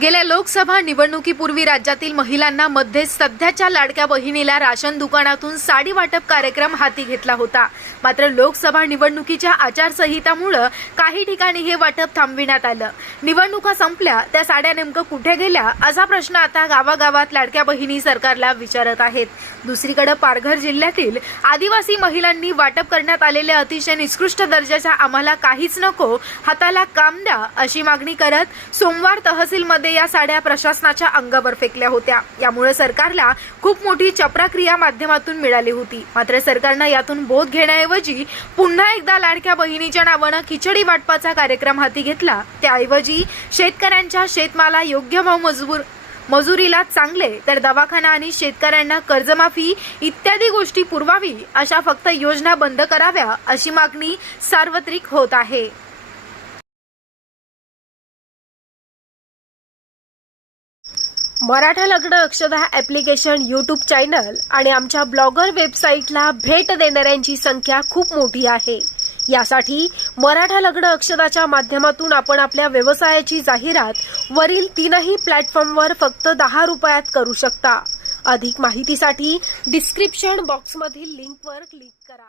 गेल्या लोकसभा निवडणुकीपूर्वी राज्यातील महिलांना मध्ये सध्याच्या लाडक्या बहिणीला राशन दुकानातून साडी वाटप कार्यक्रम हाती घेतला होता. मात्र लोकसभा निवडणुकीच्या आचारसंहितामुळं काही ठिकाणी हे वाटप थांबविण्यात आलं. निवडणुका संपल्या त्या साड्या नेमकं कुठे गेल्या? असा प्रश्न आता गावागावात लाडक्या बहिणी सरकारला विचारत आहेत. दुसरीकडे पालघर जिल्ह्यातील आदिवासी महिलांनी वाटप करण्यात आलेल्या अतिशय निकृष्ट दर्जाच्या आम्हाला काहीच नको हाताला काम द्या अशी मागणी करत सोमवार तहसीलमध्ये या साड्या प्रशासनाच्या अंगावर फेकल्या होत्या. यामुळे सरकारला खूप मोठी चपराक्रिया माध्यमातून मिळाली होती. मात्र सरकारनं यातून बोध घेण्याऐवजी पुन्हा एकदा लाडक्या बहिणीच्या नावानं खिचडी वाटपाचा कार्यक्रम हाती घेतला. त्याऐवजी शेतकऱ्यांच्या शेतमाला योग्य भाव मजबूर मजुरीला चांगले तर दवाखाना आणि शेतकऱ्यांना कर्जमाफी इत्यादी गोष्टी पुरवावी अशा फक्त योजना बंद कराव्या अशी मागणी सार्वत्रिक होत आहे. मराठा लग्न अक्षदा ॲप्लिकेशन यूट्यूब चॅनल आणि आमच्या ब्लॉगर वेबसाईटला भेट देणाऱ्यांची संख्या खूप मोठी आहे. यासाठी मराठा लग्न अक्षदाच्या माध्यमातून आपण आपल्या व्यवसायाची जाहिरात वरील तीनही प्लॅटफॉर्मवर फक्त दहा रुपयात करू शकता. अधिक माहितीसाठी डिस्क्रिप्शन बॉक्समधील लिंकवर क्लिक करा.